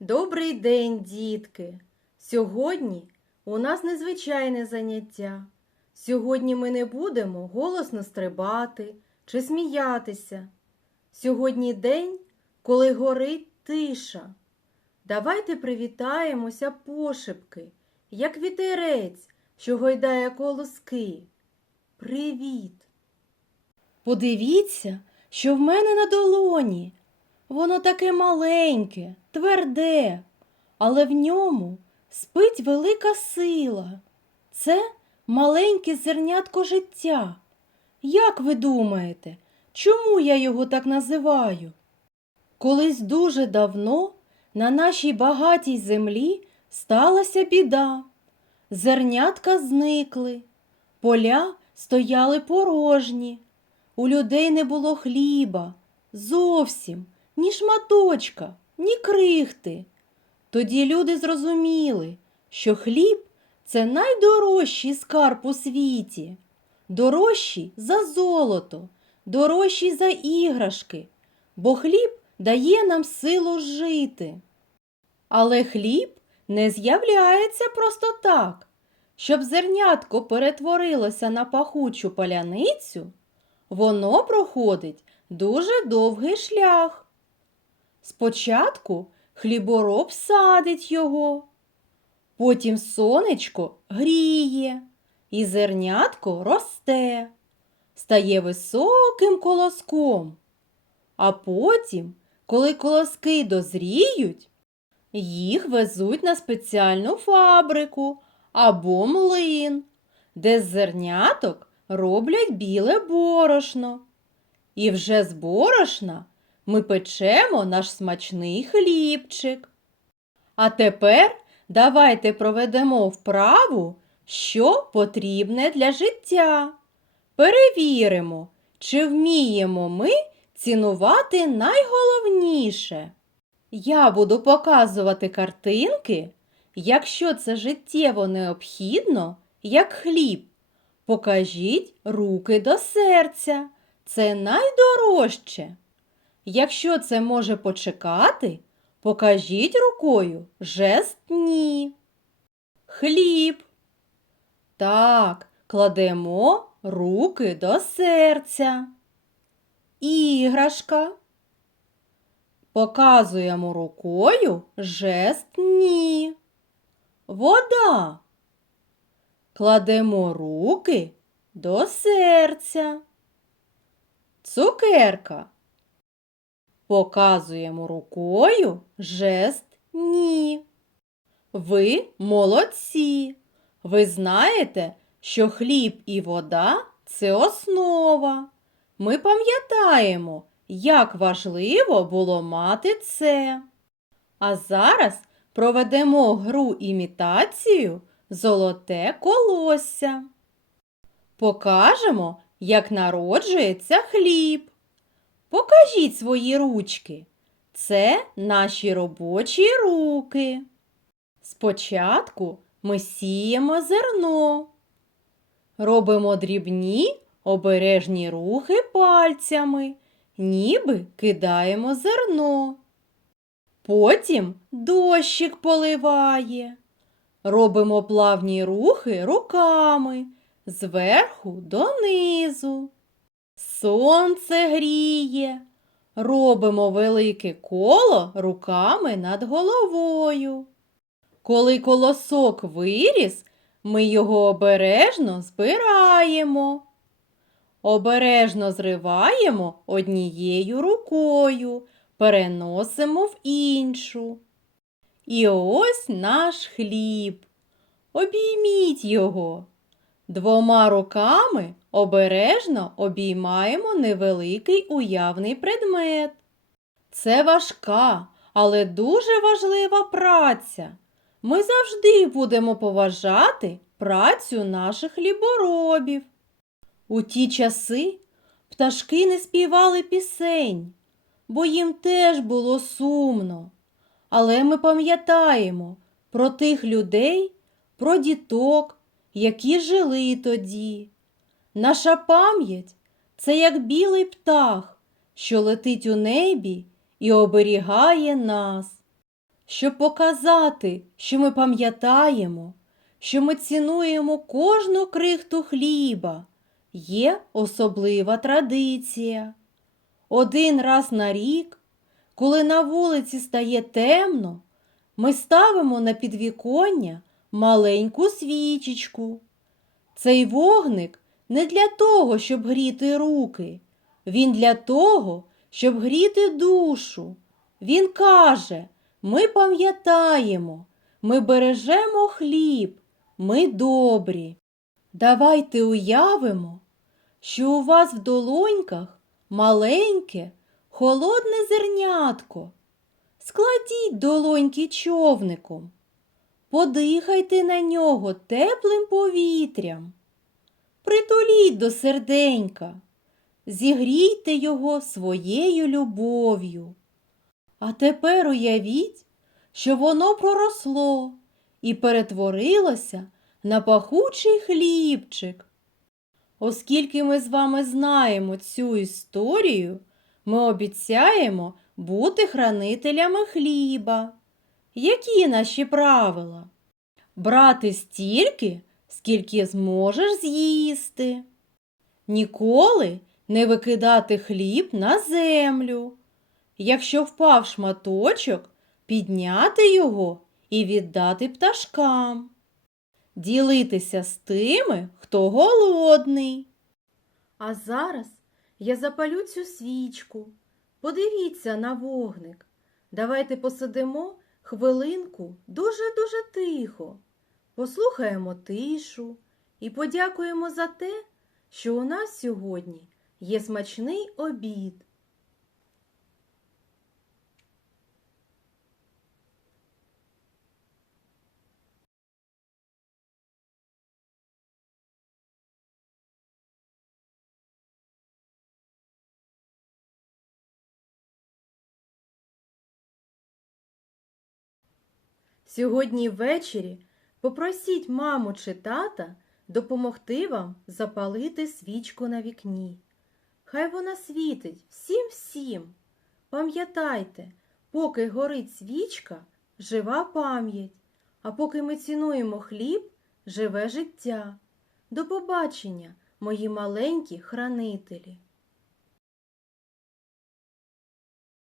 Добрий день, дітки! Сьогодні у нас незвичайне заняття. Сьогодні ми не будемо голосно стрибати чи сміятися. Сьогодні день, коли горить тиша. Давайте привітаємося пошепки, як вітерець, що гойдає колоски. Привіт! Подивіться, що в мене на долоні. Воно таке маленьке, тверде, але в ньому спить велика сила. Це маленьке зернятко життя. Як ви думаєте, чому я його так називаю? Колись дуже давно на нашій багатій землі сталася біда. Зернятка зникли, поля стояли порожні, у людей не було хліба, зовсім ні шматочка, ні крихти. Тоді люди зрозуміли, що хліб це найдорожчий скарб у світі, дорожчий за золото, дорожчий за іграшки, бо хліб дає нам силу жити. Але хліб не з'являється просто так. Щоб зернятко перетворилося на пахучу паляницю, воно проходить дуже довгий шлях. Спочатку хлібороб садить його, потім сонечко гріє, і зернятко росте, стає високим колоском. А потім, коли колоски дозріють, їх везуть на спеціальну фабрику або млин, де з зерняток роблять біле борошно. І вже з борошна ми печемо наш смачний хлібчик. А тепер давайте проведемо вправу, що потрібне для життя. Перевіримо, чи вміємо ми цінувати найголовніше. Я буду показувати картинки, якщо це життєво необхідно, як хліб. Покажіть руки до серця. Це найдорожче. Якщо це може почекати, покажіть рукою жест ні. Хліб. Так, кладемо руки до серця. Іграшка. Показуємо рукою жест ні. Вода. Кладемо руки до серця. Цукерка. Показуємо рукою жест ні. Ви молодці. Ви знаєте, що хліб і вода це основа. Ми пам'ятаємо, як важливо було мати це. А зараз проведемо гру імітацію Золоте колосся. Покажемо, як народжується хліб. Покажіть свої ручки. Це наші робочі руки. Спочатку ми сіємо зерно. Робимо дрібні обережні рухи пальцями, ніби кидаємо зерно. Потім дощик поливає. Робимо плавні рухи руками зверху донизу. Сонце гріє. Робимо велике коло руками над головою. Коли колосок виріс, ми його обережно збираємо. Обережно зриваємо однією рукою, переносимо в іншу. І ось наш хліб. Обійміть його. Двома руками обережно обіймаємо невеликий уявний предмет. Це важка, але дуже важлива праця. Ми завжди будемо поважати працю наших хліборобів. У ті часи пташки не співали пісень, бо їм теж було сумно. Але ми пам'ятаємо про тих людей, про діток, які жили тоді. Наша пам'ять це як білий птах, що летить у небі і оберігає нас. щоб показати, що ми пам'ятаємо, що ми цінуємо кожну крихту хліба, є особлива традиція. Один раз на рік, коли на вулиці стає темно, ми ставимо на підвіконня маленьку свічечку. Цей вогник не для того, щоб гріти руки, він для того, щоб гріти душу. Він каже: ми пам'ятаємо, ми бережемо хліб, ми добрі. Давайте уявимо, що у вас в долоньках маленьке, холодне зернятко. Складіть долоньки човником, подихайте на нього теплим повітрям, притуліть до серденька, зігрійте його своєю любов'ю. А тепер уявіть, що воно проросло і перетворилося на пахучий хлібчик. Оскільки ми з вами знаємо цю історію, ми обіцяємо бути хранителями хліба. Які наші правила? Брати стільки, скільки зможеш з'їсти. Ніколи не викидати хліб на землю. Якщо впав шматочок, підняти його і віддати пташкам. Ділитися з тими, хто голодний. А зараз я запалю цю свічку. Подивіться на вогник. Давайте посидимо хвилинку дуже-дуже тихо. Послухаємо тишу і подякуємо за те, що у нас сьогодні є смачний обід. Сьогодні ввечері попросіть маму чи тата допомогти вам запалити свічку на вікні. Хай вона світить всім всім. Пам'ятайте, поки горить свічка, жива пам'ять, а поки ми цінуємо хліб, живе життя. До побачення, мої маленькі хранителі.